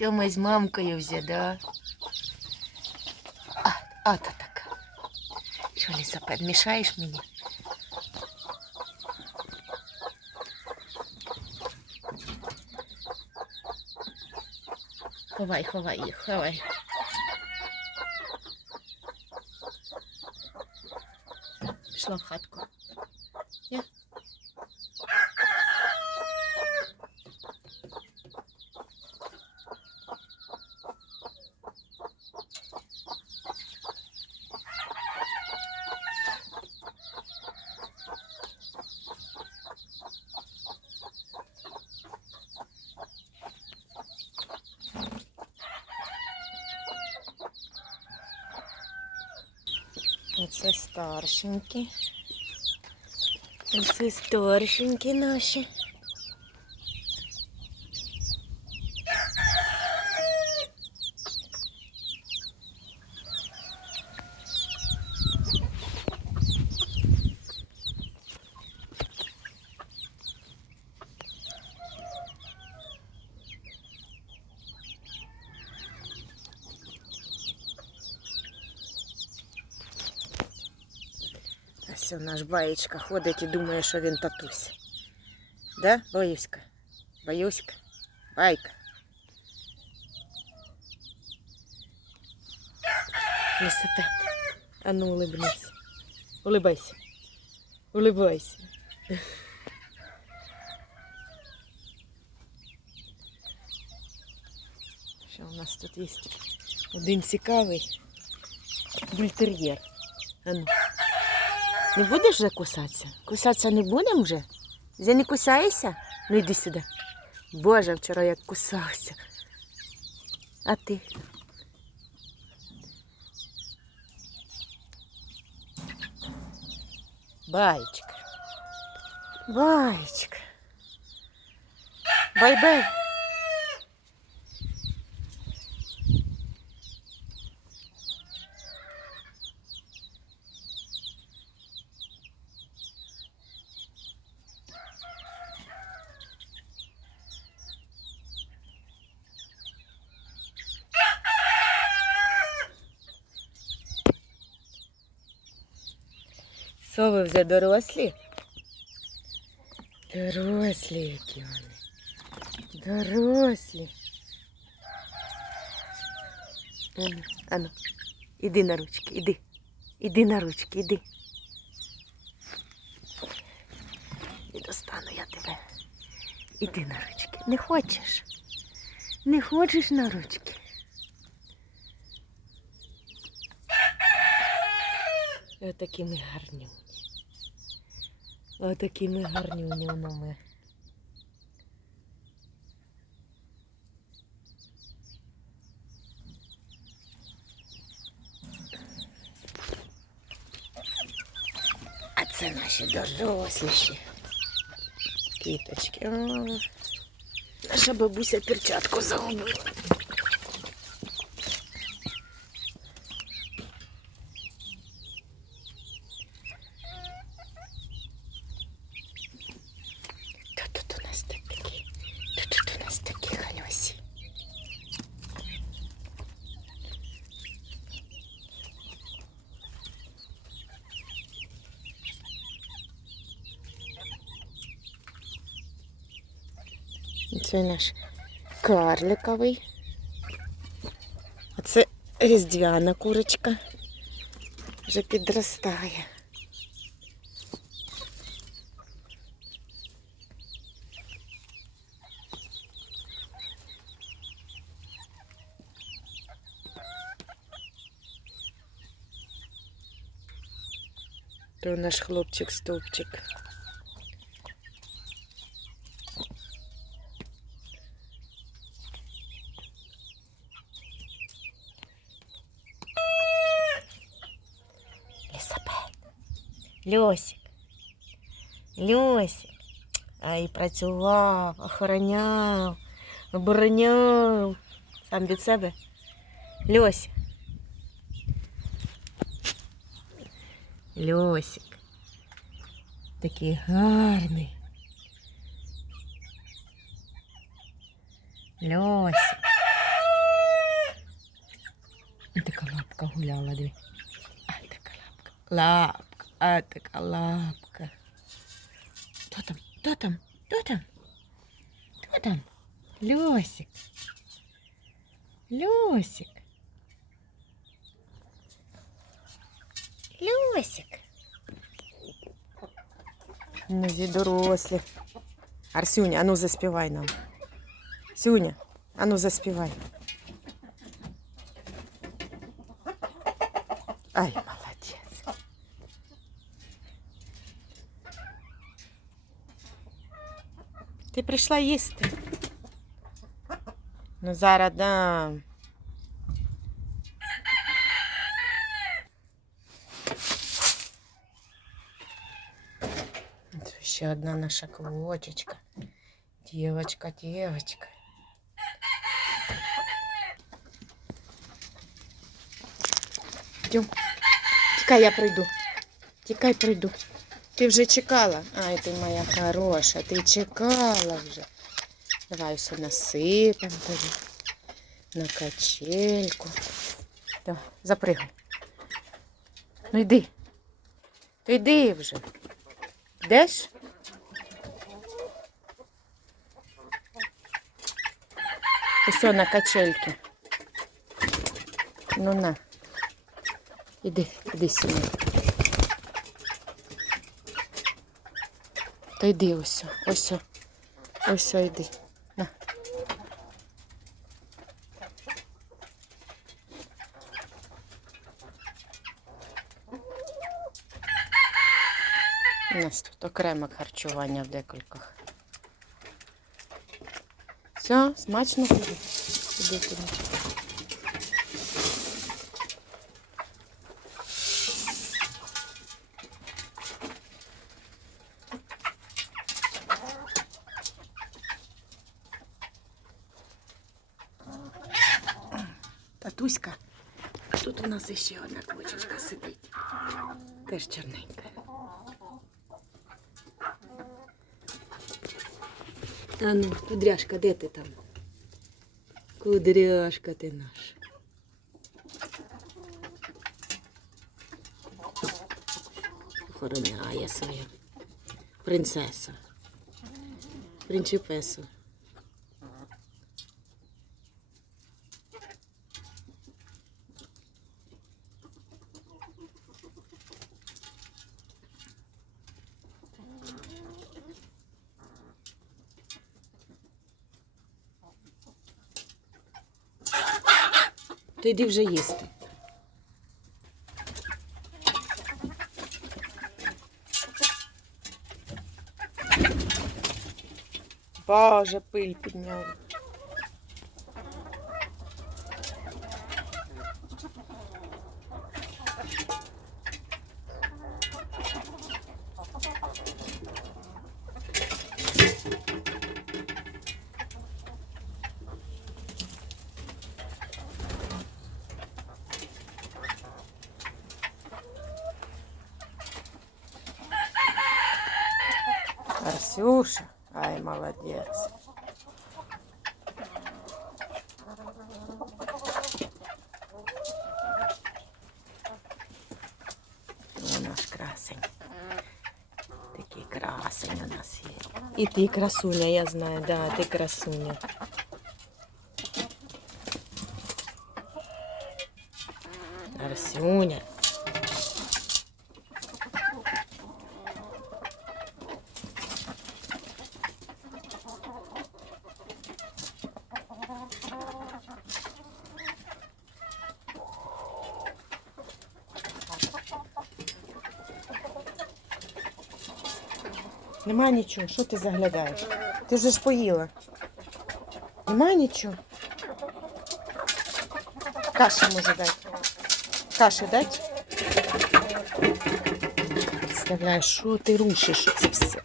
Сьома з мамкою вже, да? А, а то така. Що, лісапед, мішаєш мені? Ховай, ховай їх, ховай. Пішла в хатку. Я? Оце старшенькі. Це старшенькі наші. Ось наш баєчка ходить і думає, що він татусь. Да, Боюська? Боюська? Байка. Лисапет. А ну улыбнись. Улыбайся. Улыбайся. Що у нас тут є? Один цікавий бультер'єр. А ну. Не будеш вже кусатися? Кусатися не будемо вже? Вже не кусаєшся? Ну йди сюди. Боже, вчора як кусався. А ти? Баєчка. Баєчка. Бай-бай. Сови вже дорослі? Дорослі, які вони. Дорослі. Ану, ану. Іди на ручки, іди. Іди на ручки, іди. І достану я тебе. Іди на ручки. Не хочеш? Не хочеш на ручки? Отакі ми гарнюні. Отакі ми гарнюні воно ми. А це наші доросліші. Квіточки. О, наша бабуся перчатку загубила. Хто тут у нас тут такі? Хто тут у нас такі галюсі? Це наш карликовий. А це різдвяна курочка. Вже підростає. То наш хлопчик-стовпчик. Льосик. Льосик. Ай, працював, охороняв, обороняв. Сам від себе. Льося. Льосик. Такий гарний. Льосик. А така лапка гуляла, диви. А така лапка. Лапка, а така лапка. Хто там? Хто там? Хто там? Хто там? Льосик. Льосик. Льосик. Ну, зі дорослі. Арсюня, ану заспівай нам. Сюня, ану заспівай. Ай, Ти прийшла їсти. Ну зараз дам. Це ще одна наша квочечка. Дівочка, дівочка. Йдем. Тікай, я прийду. Тікай, прийду. Ти вже чекала. Ай, ти моя хороша, ти чекала вже. Давай все насипемо тобі. На качельку. Давай, запригай. Ну йди. То йди вже. Йдеш? Ось на качельки. Ну на. Іди, іди сюди. Та йди ось, ось, ось йди. На. У нас тут окреме харчування в декількох. Все, смачно тобі? Іди туди. Татуська, а тут у нас іще одна квочечка сидить. Теж чорненька. А ну, кудряшка, де ти там? Кудряшка ти наш. Охороняє свою принцесу. Принчипесу. То йди вже їсти. Боже, пиль підняв. Арсюша, ай, молодец. О, наш красень. Такий красень у нас є. І ти красуня, я знаю, да, ти красуня. Арсюня. Нема нічого, що ти заглядаєш? Ти вже ж поїла. Нема нічого. Каші може дати. Каші дати? Представляєш, що ти рушиш це все?